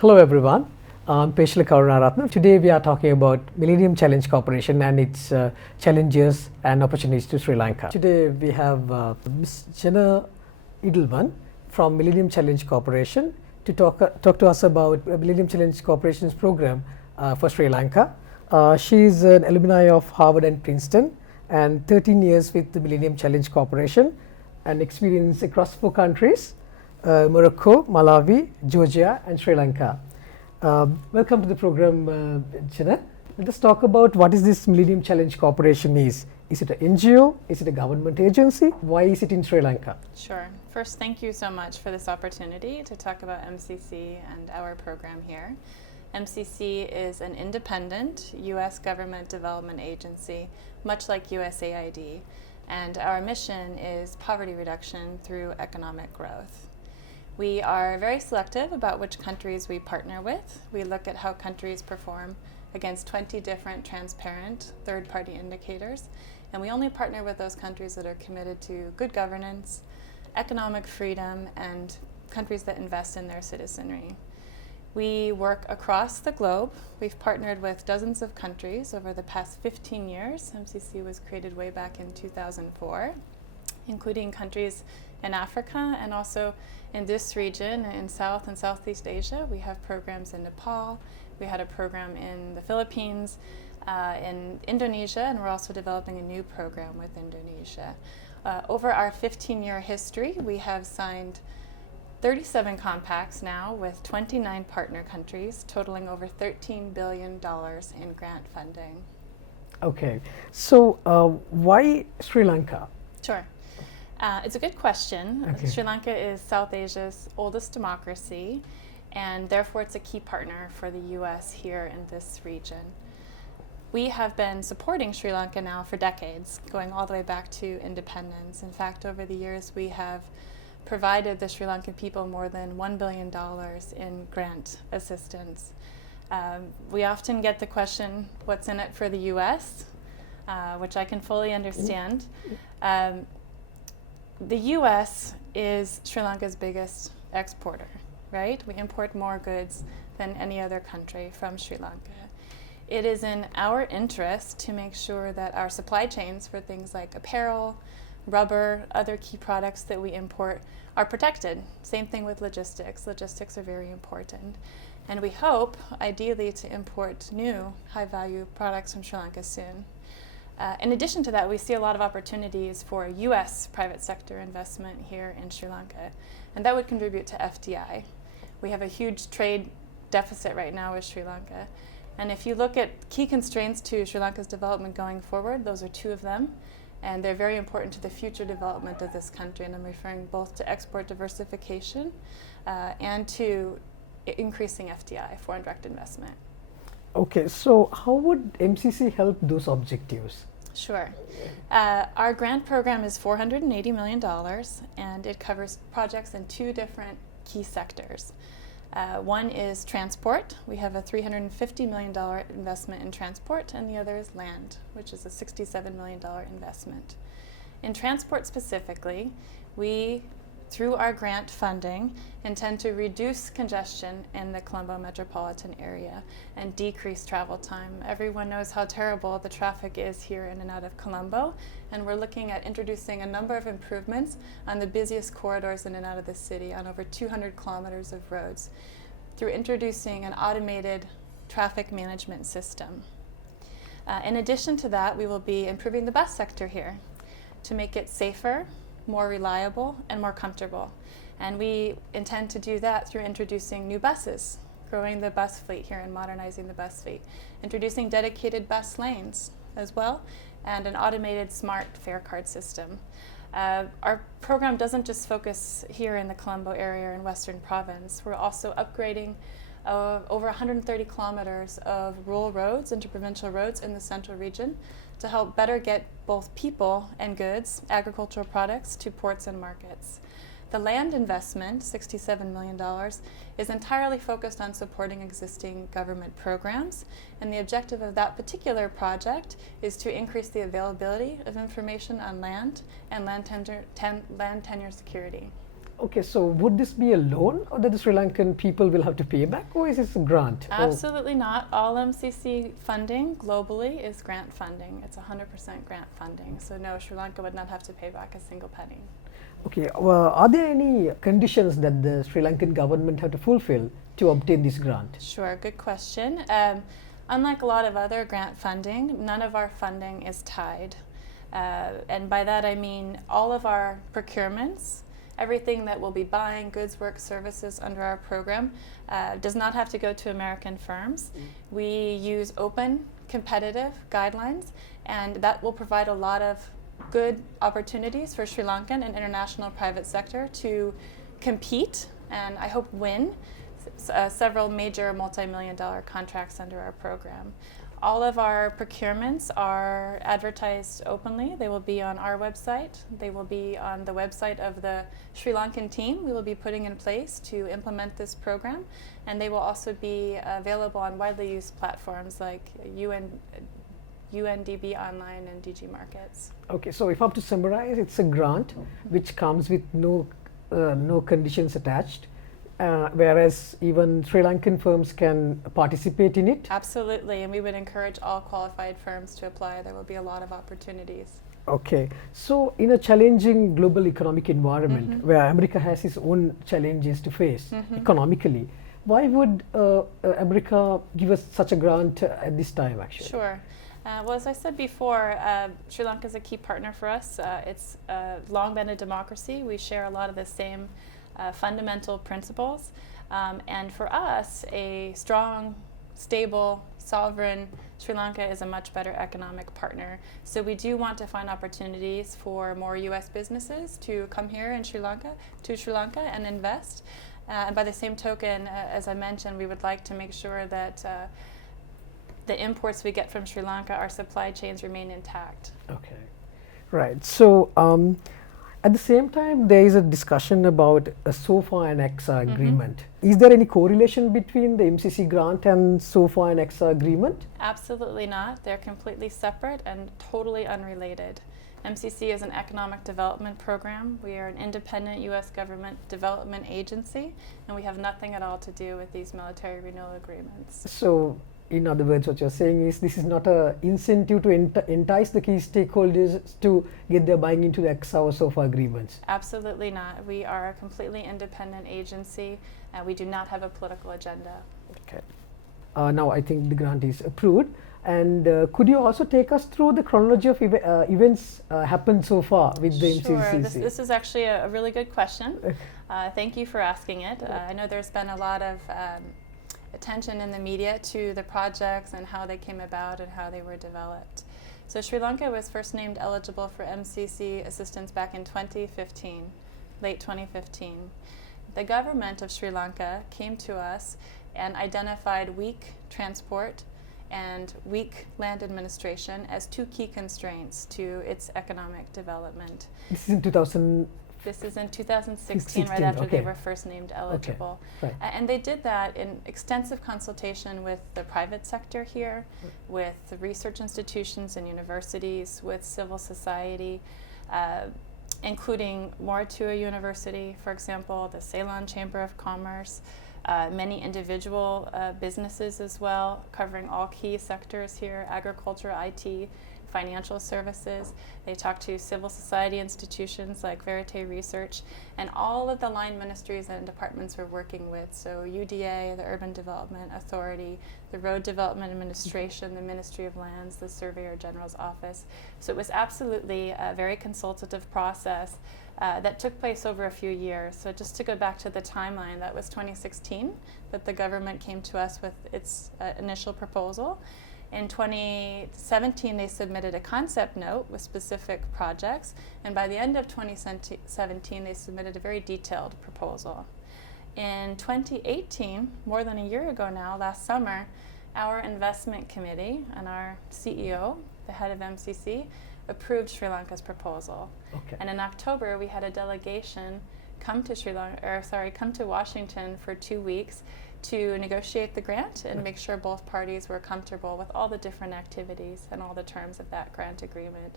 Hello everyone, I'm Peshla Karunaratnam. Today we are talking about Millennium Challenge Corporation and its challenges and opportunities to Sri Lanka. Today we have Ms. Jenna Edelman from Millennium Challenge Corporation to talk to us about Millennium Challenge Corporation's program for Sri Lanka. She is an alumni of Harvard and Princeton and 13 years with the Millennium Challenge Corporation and experience across 4 countries. Morocco, Malawi, Georgia and Sri Lanka. Welcome to the program, Jenna. Let us talk about what is this Millennium Challenge Corporation is. Is it an NGO? Is it a government agency? Why is it in Sri Lanka? Sure. First, thank you so much for this opportunity to talk about MCC and our program here. MCC is an independent U.S. government development agency, much like USAID, and our mission is poverty reduction through economic growth. We are very selective about which countries we partner with. We look at how countries perform against 20 different transparent third-party indicators, and we only partner with those countries that are committed to good governance, economic freedom, and countries that invest in their citizenry. We work across the globe. We've partnered with dozens of countries over the past 15 years. MCC was created way back in 2004, including countries in Africa and also in this region in South and Southeast Asia. We have programs in Nepal, we had a program in the Philippines, in Indonesia, and we're also developing a new program with Indonesia. Over our 15-year history, we have signed 37 compacts now with 29 partner countries, totaling over $13 billion in grant funding. Okay, so why Sri Lanka? Sure. It's a good question. Okay. Sri Lanka is South Asia's oldest democracy, and therefore it's a key partner for the U.S. here in this region. We have been supporting Sri Lanka now for decades, going all the way back to independence. In fact, over the years we have provided the Sri Lankan people more than $1 billion in grant assistance. We often get the question, what's in it for the U.S., which I can fully understand. The U.S. is Sri Lanka's biggest exporter, right? We import more goods than any other country from Sri Lanka. It is in our interest to make sure that our supply chains for things like apparel, rubber, other key products that we import are protected. Same thing with logistics. Logistics are very important. And we hope, ideally, to import new high-value products from Sri Lanka soon. In addition to that, we see a lot of opportunities for U.S. private sector investment here in Sri Lanka, and that would contribute to FDI. We have a huge trade deficit right now with Sri Lanka, and if you look at key constraints to Sri Lanka's development going forward, those are 2 of them, and they're very important to the future development of this country, and I'm referring both to export diversification and to increasing FDI, foreign direct investment. Okay, so how would MCC help those objectives? Sure. Our grant program is $480 million, and it covers projects in 2 different key sectors. One is transport. We have a $350 million investment in transport, and the other is land, which is a $67 million investment. In transport specifically, we, through our grant funding, intend to reduce congestion in the Colombo metropolitan area and decrease travel time. Everyone knows how terrible the traffic is here in and out of Colombo, and we're looking at introducing a number of improvements on the busiest corridors in and out of the city on over 200 kilometers of roads through introducing an automated traffic management system. In addition to that, we will be improving the bus sector here to make it safer, more reliable, and more comfortable. And we intend to do that through introducing new buses, growing the bus fleet here and modernizing the bus fleet, introducing dedicated bus lanes as well, and an automated smart fare card system. Our program doesn't just focus here in the Colombo area in Western Province. We're also upgrading over 130 kilometers of rural roads, interprovincial roads in the central region to help better get both people and goods, agricultural products, to ports and markets. The land investment, $67 million, is entirely focused on supporting existing government programs, and the objective of that particular project is to increase the availability of information on land and land tenure security. Okay, so would this be a loan or that the Sri Lankan people will have to pay back, or is this a grant? Absolutely not. All MCC funding globally is grant funding. It's 100% grant funding. So no, Sri Lanka would not have to pay back a single penny. Okay, well, are there any conditions that the Sri Lankan government have to fulfill to obtain this grant? Sure, good question. Unlike a lot of other grant funding, none of our funding is tied. And by that I mean all of our procurements, everything that we'll be buying, goods, work, services under our program, does not have to go to American firms. We use open, competitive guidelines, and that will provide a lot of good opportunities for Sri Lankan and international private sector to compete and I hope win several major multi-million-dollar contracts under our program. All of our procurements are advertised openly. They will be on our website. They will be on the website of the Sri Lankan team we will be putting in place to implement this program. And they will also be available on widely used platforms like UNDB Online and DG Markets. Okay, so if I have to summarize, it's a grant which comes with no conditions attached. Whereas even Sri Lankan firms can participate in it? Absolutely, and we would encourage all qualified firms to apply. There will be a lot of opportunities. Okay, so in a challenging global economic environment where America has its own challenges to face economically, why would America give us such a grant at this time actually? Sure. Well, as I said before, Sri Lanka is a key partner for us. It's long been a democracy. We share a lot of the same fundamental principles. And for us, a strong, stable, sovereign Sri Lanka is a much better economic partner. So we do want to find opportunities for more U.S. businesses to come here in Sri Lanka, and invest. And by the same token, as I mentioned, we would like to make sure that the imports we get from Sri Lanka, our supply chains remain intact. Okay, right. So at the same time, there is a discussion about a SOFA and EXA agreement. Is there any correlation between the MCC grant and SOFA and EXA agreement? Absolutely not. They're completely separate and totally unrelated. MCC is an economic development program. We are an independent U.S. government development agency, and we have nothing at all to do with these military renewal agreements. So, in other words, what you're saying is this is not an incentive to entice the key stakeholders to get their buying into the EXA or SOFA agreements? Absolutely not. We are a completely independent agency, and we do not have a political agenda. Okay. Now I think the grant is approved. And could you also take us through the chronology of events happened so far with the MCC? Sure. This is actually a really good question. Thank you for asking it. I know there's been a lot of attention in the media to the projects and how they came about and how they were developed. So Sri Lanka was first named eligible for MCC assistance back in 2015, late 2015. The government of Sri Lanka came to us and identified weak transport and weak land administration as two key constraints to its economic development. This is in 2000. This is in 2016, right after they were first named eligible. Okay. Right. And they did that in extensive consultation with the private sector here, with the research institutions and universities, with civil society, including Morocco University, for example, the Ceylon Chamber of Commerce, many individual businesses as well, covering all key sectors here, agriculture, IT, financial services. They talked to civil society institutions like Verite Research, and all of the line ministries and departments we're working with. So UDA, the Urban Development Authority, the Road Development Administration, the Ministry of Lands, the Surveyor General's Office. So it was absolutely a very consultative process that took place over a few years. So just to go back to the timeline, that was 2016 that the government came to us with its initial proposal. In 2017, they submitted a concept note with specific projects, and by the end of 2017, they submitted a very detailed proposal. In 2018, more than a year ago now, last summer, our investment committee and our CEO, the head of MCC, approved Sri Lanka's proposal. Okay. And in October, we had a delegation come to Washington for 2 weeks to negotiate the grant and make sure both parties were comfortable with all the different activities and all the terms of that grant agreement.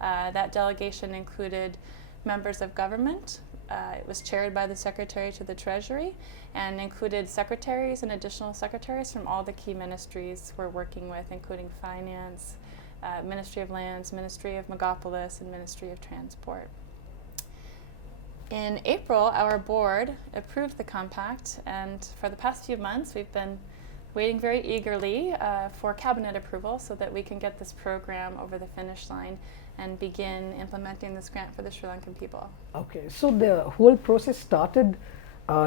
That delegation included members of government, It was chaired by the Secretary to the Treasury and included secretaries and additional secretaries from all the key ministries we're working with, including Finance, Ministry of Lands, Ministry of Megapolis, and Ministry of Transport. In April, our board approved the compact, and for the past few months we've been waiting very eagerly for cabinet approval so that we can get this program over the finish line and begin implementing this grant for the Sri Lankan people. Okay, so the whole process started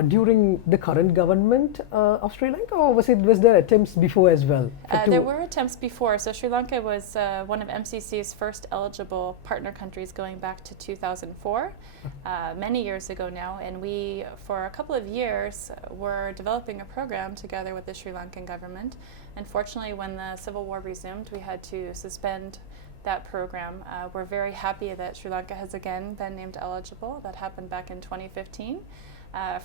during the current government of Sri Lanka, or was there attempts before as well? There were attempts before. So Sri Lanka was one of MCC's first eligible partner countries going back to 2004, many years ago now. And we, for a couple of years, were developing a program together with the Sri Lankan government. Unfortunately, when the civil war resumed, we had to suspend that program. We're very happy that Sri Lanka has again been named eligible. That happened back in 2015.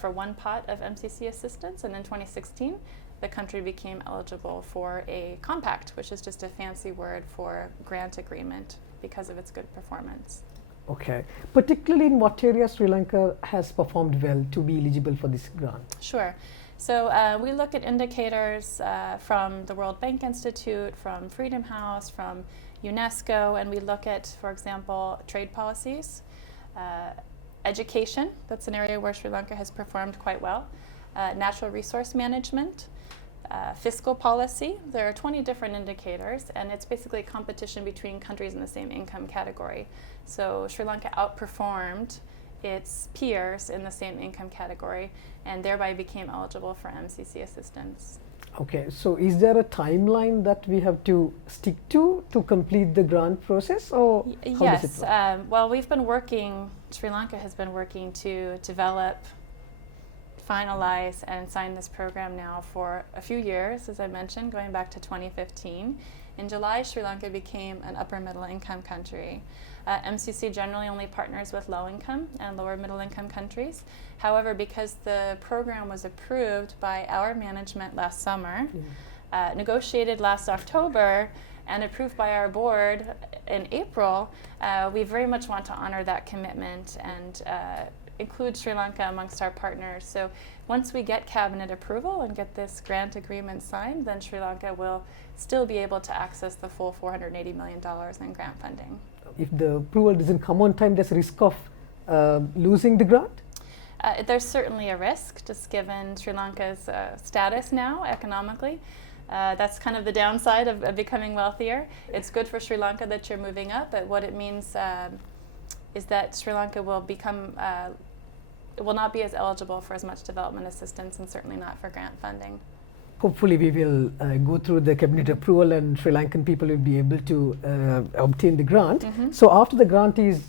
For one pot of MCC assistance, and in 2016 the country became eligible for a compact, which is just a fancy word for grant agreement because of its good performance. Okay, particularly in what areas Sri Lanka has performed well to be eligible for this grant? Sure. So we look at indicators from the World Bank Institute, from Freedom House, from UNESCO, and we look at, for example, trade policies, education, that's an area where Sri Lanka has performed quite well, natural resource management, fiscal policy. There are 20 different indicators, and it's basically a competition between countries in the same income category. So Sri Lanka outperformed its peers in the same income category and thereby became eligible for MCC assistance. Okay, so is there a timeline that we have to stick to complete the grant process, or how yes, does it work? Well, we've been working, Sri Lanka has been working to develop, finalize, and sign this program now for a few years, as I mentioned, going back to 2015. In July, Sri Lanka became an upper middle income country. MCC generally only partners with low income and lower middle income countries. However, because the program was approved by our management last summer, negotiated last October, and approved by our board in April, we very much want to honor that commitment and include Sri Lanka amongst our partners. So once we get cabinet approval and get this grant agreement signed, then Sri Lanka will still be able to access the full $480 million in grant funding. If the approval doesn't come on time, there's a risk of losing the grant? There's certainly a risk, just given Sri Lanka's status now economically. That's kind of the downside of becoming wealthier. It's good for Sri Lanka that you're moving up, but what it means is that Sri Lanka will become, will not be as eligible for as much development assistance, and certainly not for grant funding. Hopefully we will go through the cabinet approval and Sri Lankan people will be able to obtain the grant. So after the grant is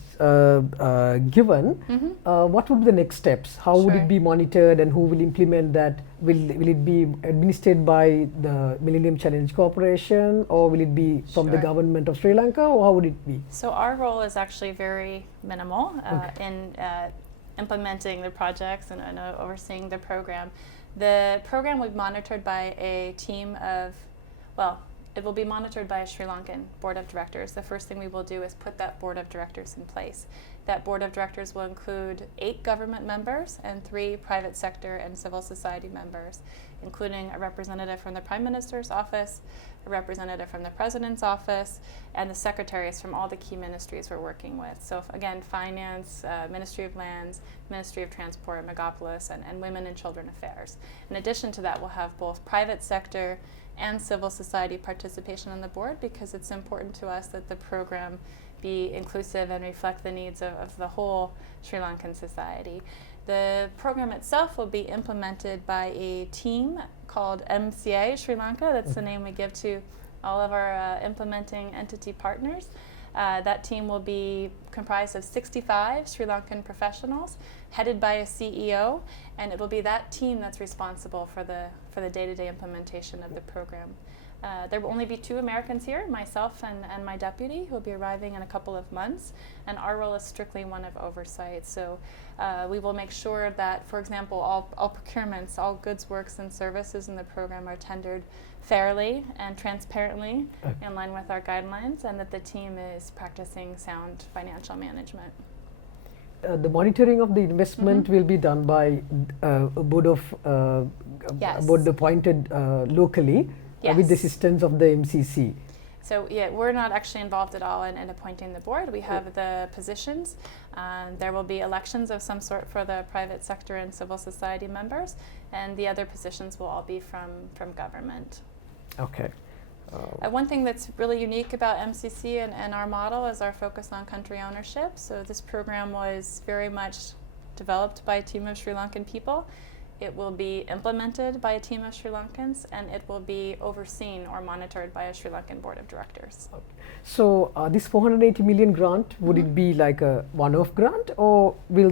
given, what would be the next steps? How would it be monitored, and who will implement that? Will it be administered by the Millennium Challenge Corporation, or will it be from the government of Sri Lanka, or how would it be? So our role is actually very minimal in implementing the projects and overseeing the program. The program will be monitored by a team of, well, it will be monitored by a Sri Lankan board of directors. The first thing we will do is put that board of directors in place. That board of directors will include 8 government members and 3 private sector and civil society members, including a representative from the Prime Minister's office, a representative from the President's office, and the secretaries from all the key ministries we're working with. So again, Finance, Ministry of Lands, Ministry of Transport, Megapolis, and Women and Children Affairs. In addition to that, we'll have both private sector and civil society participation on the board, because it's important to us that the program be inclusive and reflect the needs of the whole Sri Lankan society. The program itself will be implemented by a team called MCA Sri Lanka. That's the name we give to all of our implementing entity partners. That team will be comprised of 65 Sri Lankan professionals, headed by a CEO, and it will be that team that's responsible for the day-to-day implementation of the program. There will only be 2 Americans here, myself and my deputy, who will be arriving in a couple of months, and our role is strictly one of oversight. So we will make sure that, for example, all procurements, all goods, works, and services in the program are tendered fairly and transparently in line with our guidelines, and that the team is practicing sound financial management. The monitoring of the investment will be done by a board of Yes. board appointed locally with the Yes. assistance of the MCC. So yeah, we're not actually involved at all in appointing the board. We have the positions. There will be elections of some sort for the private sector and civil society members, and the other positions will all be from government. Okay. One thing that's really unique about MCC and our model is our focus on country ownership. So this program was very much developed by a team of Sri Lankan people. It will be implemented by a team of Sri Lankans, and it will be overseen or monitored by a Sri Lankan board of directors. So this 480 million grant, would it be like a one-off grant, or will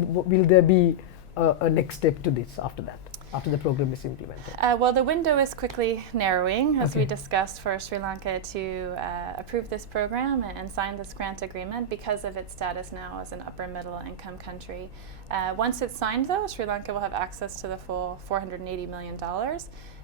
there be a next step to this after that, after the program is implemented? Well, the window is quickly narrowing, as Okay. we discussed, for Sri Lanka to approve this program and sign this grant agreement because of its status now as an upper middle income country. Once it's signed, though, Sri Lanka will have access to the full $480 million,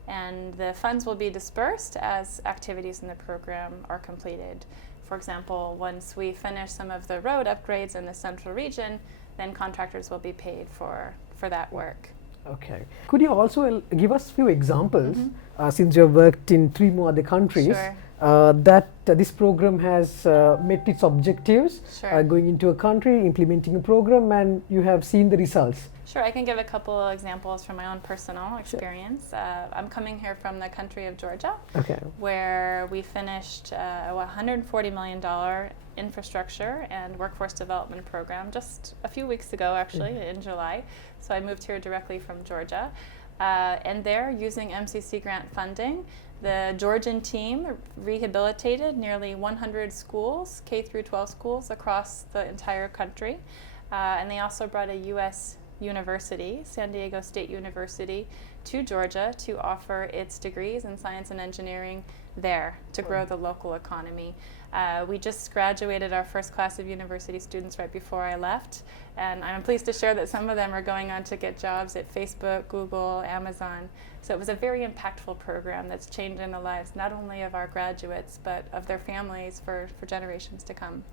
and the funds will be dispersed as activities in the program are completed. For example, once we finish some of the road upgrades in the central region, then contractors will be paid for that work. Okay. Could you also give us a few examples, since you have worked in 3 more other countries, Sure. that this program has met its objectives, Sure. going into a country, implementing a program, and you have seen the results? Sure, I can give a couple examples from my own personal experience. I'm coming here from the country of Georgia, Okay. where we finished a $140 million infrastructure and workforce development program just a few weeks ago, actually, in July. So I moved here directly from Georgia. And there, using MCC grant funding, the Georgian team rehabilitated nearly 100 schools, K through 12 schools across the entire country. And they also brought a U.S. university, San Diego State University, to Georgia to offer its degrees in science and engineering there to grow the local economy. We just graduated our first class of university students right before I left, and I'm pleased to share that some of them are going on to get jobs at Facebook, Google, Amazon. So it was a very impactful program that's changing the lives not only of our graduates, but of their families for generations to come.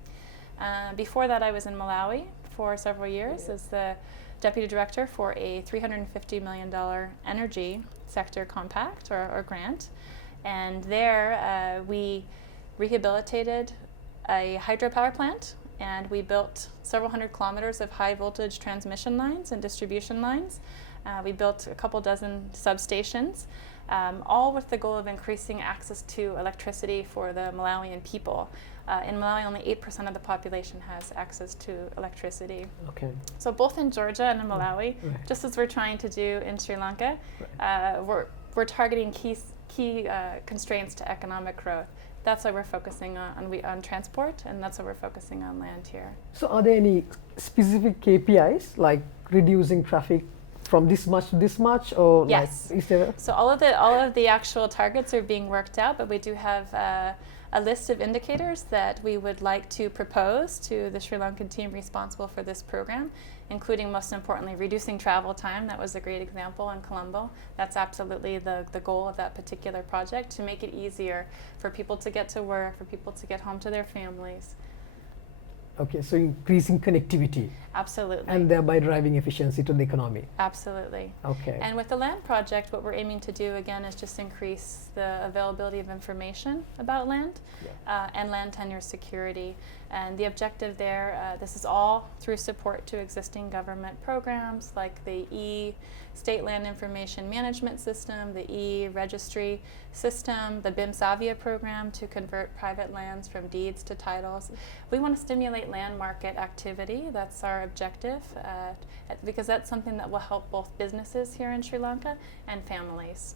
Before that, I was in Malawi for several years as the deputy director for a $350 million energy sector compact or grant. And there we rehabilitated a hydropower plant, and we built several hundred kilometers of high voltage transmission lines and distribution lines. We built a couple dozen substations, all with the goal of increasing access to electricity for the Malawian people. In Malawi, only 8% of the population has access to electricity. Okay. So both in Georgia and in Malawi, just as we're trying to do in Sri Lanka, we're targeting key constraints to economic growth. That's why we're focusing on transport, and that's why we're focusing on land here. So are there any specific KPIs, like reducing traffic from this much to this much, or Yes. like, is there? So all of the actual targets are being worked out, but we do have a list of indicators that we would like to propose to the Sri Lankan team responsible for this program, including, most importantly, reducing travel time. That was a great example in Colombo. That's absolutely the goal of that particular project, to make it easier for people to get to work, for people to get home to their families. Okay, so increasing connectivity Absolutely. and thereby driving efficiency to the economy. Absolutely. Okay. And with the land project, what we're aiming to do, again, is just increase the availability of information about land and land tenure security. And the objective there, this is all through support to existing government programs like the State Land Information Management System, the E-Registry System, the BIM Savia program to convert private lands from deeds to titles. We want to stimulate land market activity. That's our objective, because that's something that will help both businesses here in Sri Lanka and families.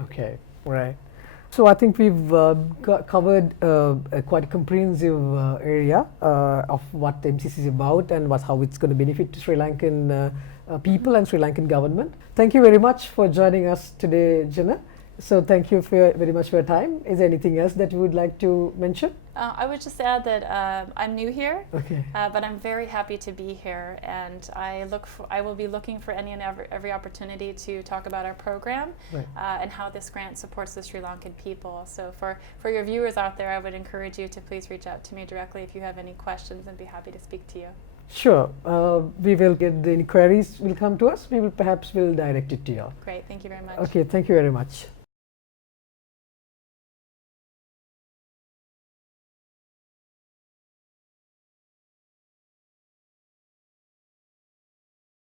Okay, right. So I think we've covered a quite comprehensive area of what the MCC is about and how it's going to benefit Sri Lankan people and Sri Lankan government. Thank you very much for joining us today, Jenna. So thank you very much for your time. Is there anything else that you would like to mention? I would just add that I'm new here, Okay. but I'm very happy to be here, and I will be looking for any and every opportunity to talk about our program and how this grant supports the Sri Lankan people. So for your viewers out there, I would encourage you to please reach out to me directly if you have any questions, and be happy to speak to you. Sure. We will get the inquiries will come to us. We will perhaps will direct it to you. Great, thank you very much. Okay, thank you very much.